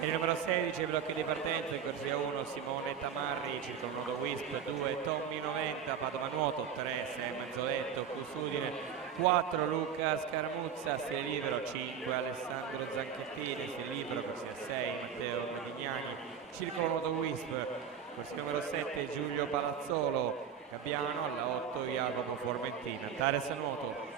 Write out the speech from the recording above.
Il numero 16, blocchi di partenza, in corsia 1 Simone Tamarri, circolo nuoto Wisp, 2 Tommy 90, Padova Nuoto, 3 Sam Mazzoletto, Cusudine, 4 Luca Scaramuzza, stile libero, 5 Alessandro Zanchettini, stile libero, corsia 6 Matteo Medignani, circolo nuoto Wisp, corsia numero 7 Giulio Palazzolo, Gabbiano, alla 8 Jacopo Formentina, Tares Nuoto.